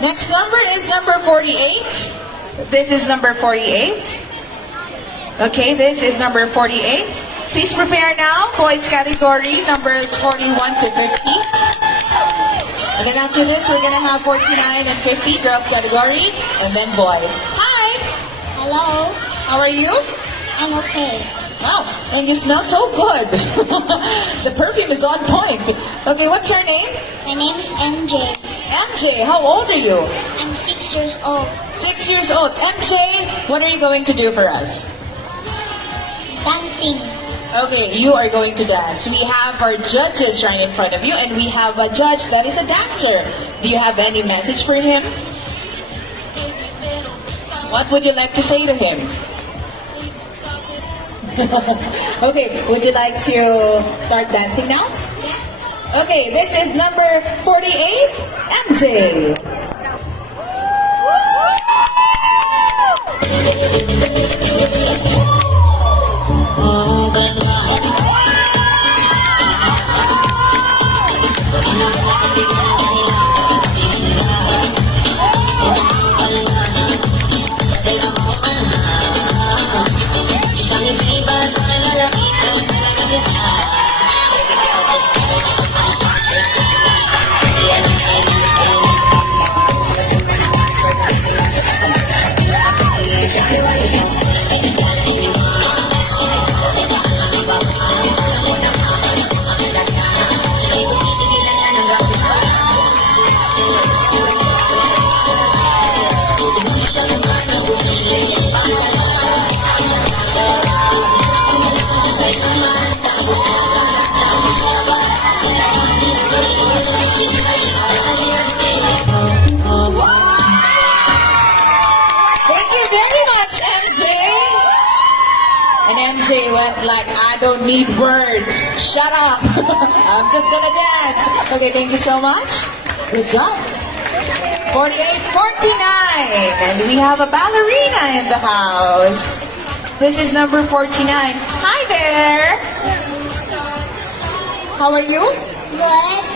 Next number is number 48. This is number 48. Okay, this is number 48. Please prepare now. Boys category, numbers 41 to 50. And then after this, we're gonna have 49 and 50, girls category, and then boys. Hi! Hello. How are you? I'm okay. Wow, and you smell so good. The perfume is on point. Okay, what's your name? My name is MJ. MJ, how old are you? I'm 6 years old. 6 years old. MJ, what are you going to do for us? Dancing. Okay, you are going to dance. We have our judges right in front of you, and we have a judge that is a dancer. Do you have any message for him? What would you like to say to him? Okay, would you like to start dancing now? Yes. Okay, this is number 48, MJ. MJ went like, I don't need words. Shut up. I'm just gonna dance. Okay, thank you so much. Good job. 48, 49. And we have a ballerina in the house. This is number 49. Hi there. How are you? Good.